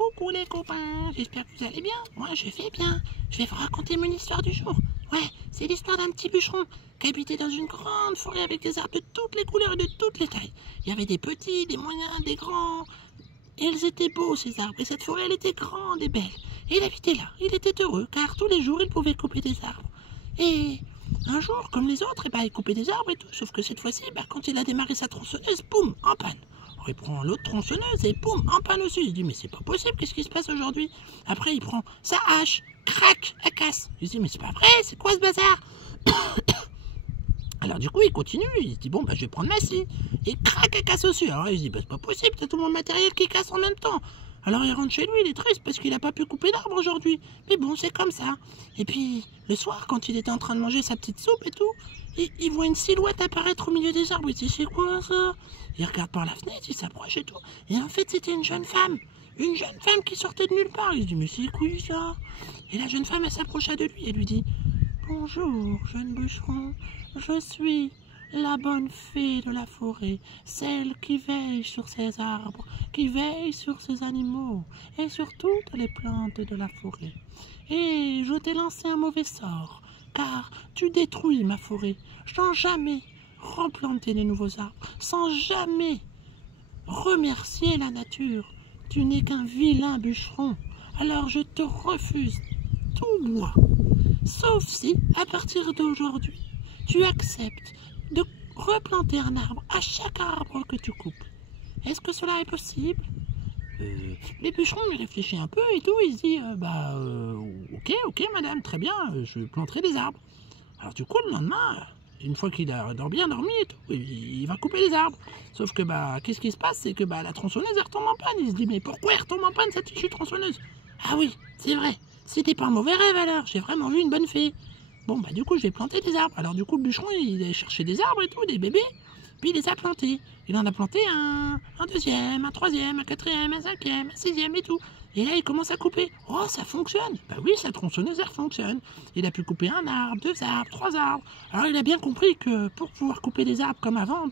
Coucou les copains, j'espère que vous allez bien. Moi je vais bien. Je vais vous raconter mon histoire du jour. Ouais, c'est l'histoire d'un petit bûcheron qui habitait dans une grande forêt avec des arbres de toutes les couleurs et de toutes les tailles. Il y avait des petits, des moyens, des grands. Et ils étaient beaux ces arbres, et cette forêt elle était grande et belle. Et il habitait là, il était heureux, car tous les jours il pouvait couper des arbres. Et un jour, comme les autres, il coupait des arbres et tout, sauf que cette fois-ci, quand il a démarré sa tronçonneuse, boum, en panne. Alors il prend l'autre tronçonneuse et boum, en panne aussi. Il se dit, mais c'est pas possible, qu'est-ce qui se passe aujourd'hui? Après, il prend sa hache, crac, elle casse. Il se dit, mais c'est pas vrai, c'est quoi ce bazar? Alors du coup, il continue, il se dit, bon, je vais prendre ma scie. Et crac, elle casse aussi. Alors il se dit, c'est pas possible, t'as tout mon matériel qui casse en même temps. Alors il rentre chez lui, il est triste parce qu'il n'a pas pu couper d'arbre aujourd'hui. Mais bon, c'est comme ça. Et puis, le soir, quand il était en train de manger sa petite soupe et tout, il voit une silhouette apparaître au milieu des arbres. Il se dit, c'est quoi ça? Il regarde par la fenêtre, il s'approche et tout. Et en fait, c'était une jeune femme. Une jeune femme qui sortait de nulle part. Il se dit, mais c'est quoi ça? Et la jeune femme, elle s'approcha de lui et lui dit, bonjour, jeune bûcheron, je suis la bonne fée de la forêt, celle qui veille sur ces arbres, qui veille sur ces animaux et sur toutes les plantes de la forêt. Et je t'ai lancé un mauvais sort, car tu détruis ma forêt sans jamais replanter de nouveaux arbres, sans jamais remercier la nature. Tu n'es qu'un vilain bûcheron, alors je te refuse tout bois. Sauf si, à partir d'aujourd'hui, tu acceptes de replanter un arbre à chaque arbre que tu coupes. Est-ce que cela est possible? Les bûcherons, il réfléchit un peu et tout, il se dit, ok madame, très bien, je planterai des arbres. Alors du coup, le lendemain, une fois qu'il a bien dormi et tout, il va couper les arbres. Sauf que qu'est-ce qui se passe? C'est que la tronçonneuse elle retombe en panne. Il se dit, mais pourquoi elle retombe en panne cette fichue tronçonneuse? Ah oui, c'est vrai, c'était pas un mauvais rêve alors, j'ai vraiment vu une bonne fée. Bon du coup je vais planter des arbres. Alors du coup le bûcheron il a cherché des arbres et tout, des bébés, puis il les a plantés. Il en a planté un deuxième, un troisième, un quatrième, un cinquième, un sixième et tout. Et là il commence à couper. Oh ça fonctionne. Oui, sa tronçonneuse elle fonctionne. Il a pu couper un arbre, deux arbres, trois arbres. Alors il a bien compris que pour pouvoir couper des arbres comme avant,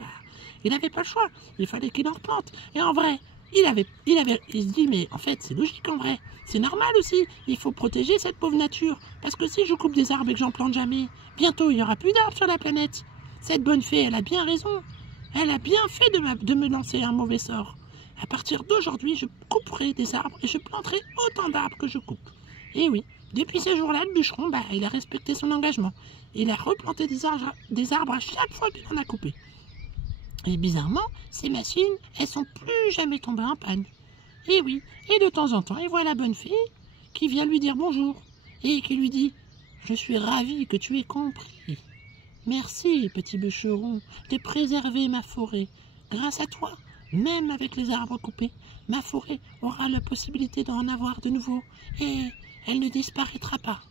il n'avait pas le choix. Il fallait qu'il en replante. Et en vrai, il se dit, mais en fait, c'est logique en vrai. C'est normal aussi. Il faut protéger cette pauvre nature. Parce que si je coupe des arbres et que j'en plante jamais, bientôt il n'y aura plus d'arbres sur la planète. Cette bonne fée, elle a bien raison. Elle a bien fait de me lancer un mauvais sort. À partir d'aujourd'hui, je couperai des arbres et je planterai autant d'arbres que je coupe. Et oui, depuis ce jour-là, le bûcheron, il a respecté son engagement. Il a replanté des arbres à chaque fois qu'il en a coupé. Et bizarrement, ces machines, elles sont plus jamais tombées en panne. Et oui, et de temps en temps, il voit la bonne fée qui vient lui dire bonjour et qui lui dit « Je suis ravi que tu aies compris. Merci, petit bûcheron, de préserver ma forêt. Grâce à toi, même avec les arbres coupés, ma forêt aura la possibilité d'en avoir de nouveau et elle ne disparaîtra pas.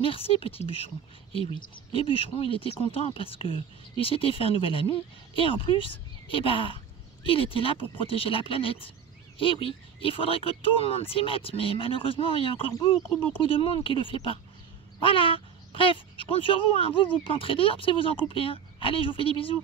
Merci, petit bûcheron. » Et oui, le bûcheron, il était content parce que il s'était fait un nouvel ami et en plus, il était là pour protéger la planète. Et oui, il faudrait que tout le monde s'y mette, mais malheureusement, il y a encore beaucoup de monde qui ne le fait pas. Voilà, bref, je compte sur vous, hein. Vous planterez des arbres si vous en coupez un. Allez, je vous fais des bisous.